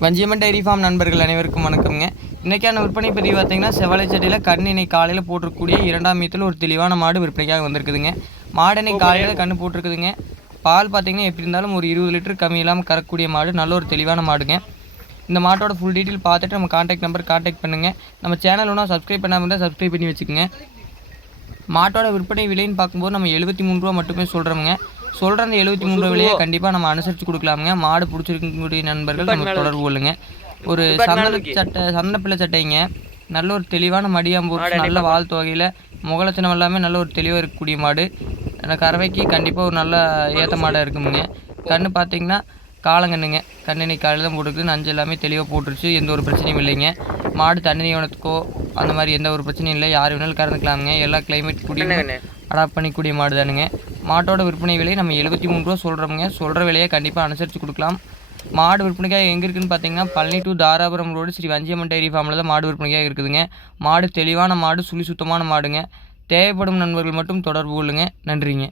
Vanjiamman dairy farm நண்பர்கள் அனைவருக்கும் வணக்கம்ங்க. இன்றைக்கான விற்பனை பதிவு பார்த்தீங்கன்னா செவலை சட்டியில் கண்ணினை காலையில் போட்டிருக்கக்கூடிய இரண்டாம் மீத்தில் ஒரு தெளிவான மாடு விற்பனைக்காக வந்திருக்குதுங்க. மாடனை காலையில் கண்ணு போட்டிருக்குதுங்க. பால் பார்த்தீங்கன்னா எப்படி இருந்தாலும் ஒரு இருபது லிட்டர் கம்மி இல்லாமல் கறக்கக்கூடிய மாடு. நல்ல ஒரு தெளிவான மாடுங்க. இந்த மாட்டோட ஃபுல் டீட்டெயில் பார்த்துட்டு நம்ம காண்டாக்ட் நம்பர் காண்டாக்ட் பண்ணுங்கள் நம்ம சேனல் ஒன்றும் சப்ஸ்கிரைப் பண்ணாமல் இருந்தால் சப்ஸ்கிரைப் பண்ணி வச்சுக்கோங்க. மாட்டோட விற்பனை விலைன்னு பார்க்கும்போது நம்ம எழுபத்தி மூணு ரூபா மட்டுமே சொல்கிறோமுங்க சொல்கிற அந்த எழுபத்தி மூணு ரூபா விலையை கண்டிப்பாக நம்ம அனுசரித்து கொடுக்கலாமுங்க. மாடு பிடிச்சிருக்கக்கூடிய நண்பர்கள் நம்ம தொடர்பு கொள்ளுங்க. ஒரு சந்தன சட்டை சந்தன பிள்ளை சட்டைங்க. நல்ல ஒரு தெளிவான மடியாம்பூர் நல்ல வால் தொகையில் முகலட்சணம் எல்லாமே நல்ல ஒரு தெளிவாக இருக்கக்கூடிய மாடு. கறவைக்கு கண்டிப்பாக ஒரு நல்ல ஏற்ற மாடாக இருக்குமுங்க. கன்று பார்த்தீங்கன்னா காலங்கண்ணுங்க. கண்ணினை காலையில் தான் போட்டுருக்கு நஞ்சு எல்லாமே தெளிவாக போட்டுருச்சு. எந்த ஒரு பிரச்சனையும் இல்லைங்க. மாடு தண்ணி தீவனத்துக்கோ அந்த மாதிரி எந்த ஒரு பிரச்சனையும் இல்லை. யார் வேணாலும் கறந்துக்கலாமுங்க. எல்லா கிளைமேட் கூடிய அடாப்ட் பண்ணிக்கூடிய மாடு தானுங்க மாட்டோட விற்பனை விலை நம்ம எழுபத்தி மூணு ரூபா சொல்கிறோமுங்க சொல்கிற விலையை கண்டிப்பாக அனுசரித்து கொடுக்கலாம். மாடு விற்பனைக்காக எங்கே இருக்குதுன்னு பார்த்தீங்கன்னா Palani to Dharapuram road Sri Vanjiyamman dairy ஃபார்மில் தான் மாடு விற்பனைக்காக இருக்குதுங்க. மாடு தெளிவான மாடு சுழி சுத்தமான மாடுங்க. தேவைப்படும் நண்பர்கள் மட்டும் தொடர்பு கொள்ளுங்க. நன்றிங்க.